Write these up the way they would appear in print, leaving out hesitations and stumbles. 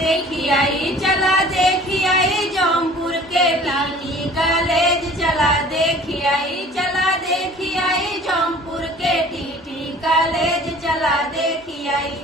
देखी आई, चला देखी आई जौनपुर के टीटी कॉलेज। चला देखी आई, चला देखी आई जौनपुर के टीटी कॉलेज। चला देखी आई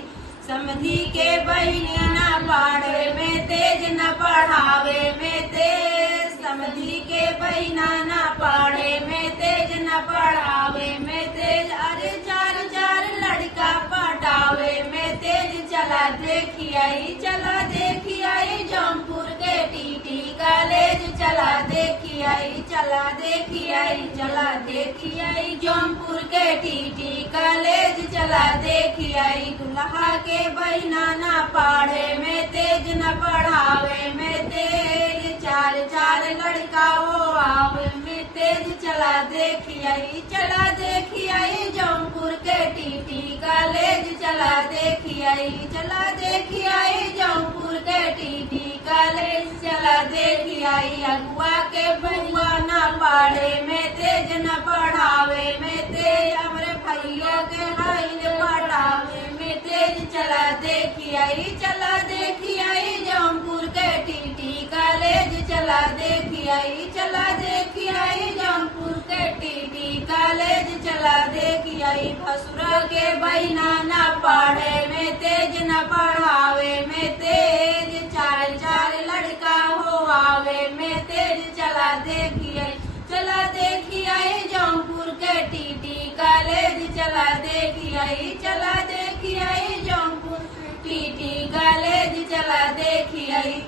समधी के बहिनी न पढ़े में तेज, न पढ़ावे में तेज। समधी के बहिना न पढ़े में तेज, न पढ़ावे में तेज। अरे चार चार लड़का पटावे में तेज। चला देखी आई, चला देखी आई जौनपुर के टीटी कॉलेज। चला देखी आई, चला देखी आई, चला देखी आई जौनपुर के टीटी कॉलेज। चला देखी आई दुल्हा के बहिना न पढ़े में तेज, न पढ़ावे में तेज। चार चार लड़का वो आवे में तेज। चला देखी आई, चला देखी आई जौनपुर के टीटी कॉलेज। चला देखी आई, चला देखी आई जौनपुर के टीटी कॉलेज। चला देखी आई अगुआ के बउआ न पढ़े में तेज, न पढ़ावे में तेज। हमरे भैया के हाइन पढ़ावे में तेज। चला देखी आई, चला देखी आई जौनपुर के टीटी कॉलेज। चला देखी आई, चला देखी आई जौनपुर के टीटी कॉलेज। चला देखी आई भसुरा के बहिना न पढ़े में तेज, न पढ़ावे में तेज। चार चार लड़का हो आवे में तेज। चला देखी आई, चला देखी आई जौनपुर के टीटी कॉलेज। चला देखी आई, चला देखी आई जौनपुर टीटी कॉलेज। चला देखी आई।